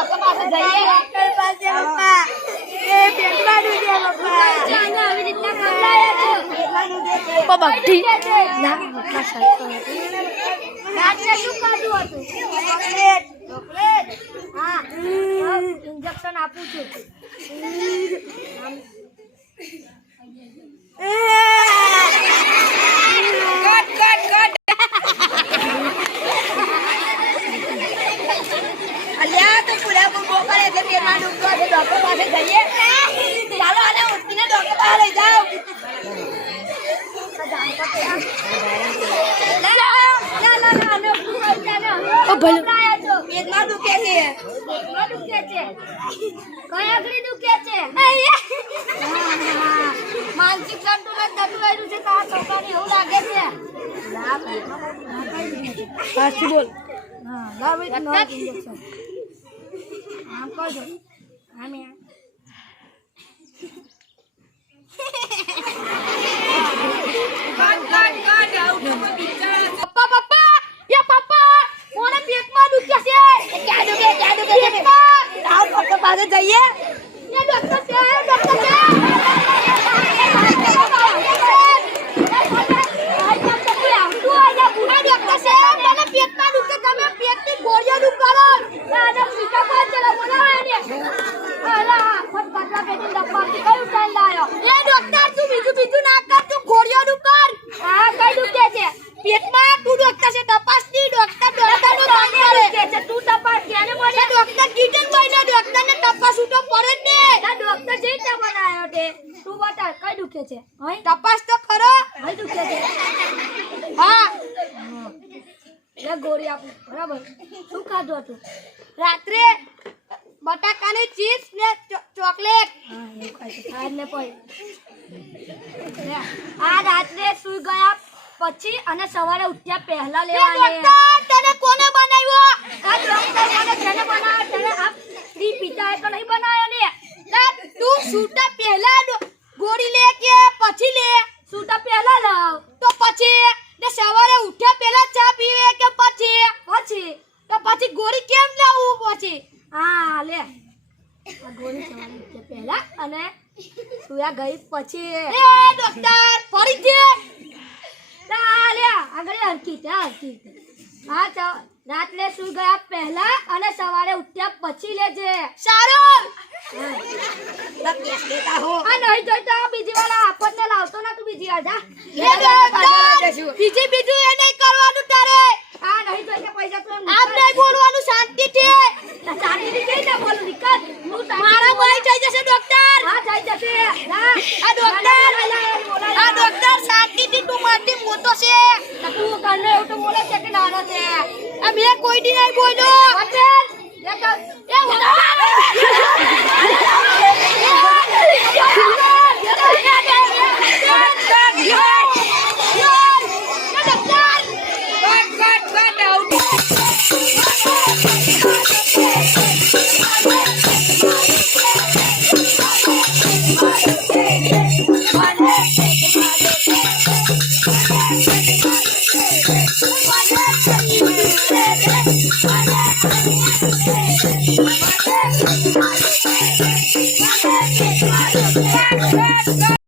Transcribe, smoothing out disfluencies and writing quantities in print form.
doctor પાસે જઈએ doctor પાસે પપ્પા એ પેટમાં દુખે પપ્પા ચાલો આવી રીતના કમલાયા છો પેટમાં દુખે પપ્પા બગડી ના પપ્પા સાચું રાત્રે શું ખાધું હતું ચોકલેટ હા ઇન્જેક્શન આપું છું અલ્યા તો પૂરા બુબો કરે છે પેટમાં દુખતો છે ડોક્ટર પાસે જઈએ ચાલો આને ઉઠીને ડોક્ટર પાસે લઈ જાઓ પેટમાં દુખે છે કઈ આગળ દુખે છે માનસિક સંતુલન થતું રહ્યું છે તારા છોકરાને એવું લાગે છે સાચું બોલ હા લાવ ઇન્જેક્શન આમ કરજો આમે પપ્પા પપ્પા યા પપ્પા મોને પેટમાં દુખે છે ક્યાં દુખે આવ ડોક્ટર પાસે જઈએ એ ડોક્ટર છે તપાસ તો ખરો દુખે છે હા ગોળી આપું બરાબર શું ખાધું હતું રાત્રે બટાકાની ચિપ્સ ને ચોકલેટ આ રાત્રે સુઈ ગયા પછી અને સવારે ઉઠ્યા પહેલા લેવાની તને કોને બનાવ્યો આ ડોક્ટર મને જેને બનાવ્યો તને આ ફ્રી પીતા તો નહીં બનાવ્યો ને તું સૂતા પહેલા ગોળી લે કે પછી લે સૂતા પહેલા લાવ તો પછી ને સવારે ઉઠ્યા પહેલા ચા પીવે કે પછી તો પછી ગોળી કેમ લાવું પછી હા લે આ ગોળી સવારે ઉઠ્યા પહેલા અને સુયા ગઈ પછી એ ડોક્ટર ફરી દે લે આગળ હરકી હા રાત્રે સુઈ ગયા પહેલા અને સવારે ઉઠ્યા પછી લેજે સારું નહીં જોઈતો બીજી વાર આપણને લાવતો ના તું બીજી વાર જા બીજું એ નહીં કરવાનું તારે હા નહીં જોઈતો પૈસા તું આમ નહીં બોલવાનું શાંતિથી કઈ ના બોલું નિકટ મારા ભાઈ થઈ જશે ડોક્ટર હા થઈ જશે આ ડોક્ટર શાંતિથી તું મારથી મોટો છે તું કને એવું તો બોલે છે કે નાનો છે આ મેં કોઈ દી નહીં બોલ્યો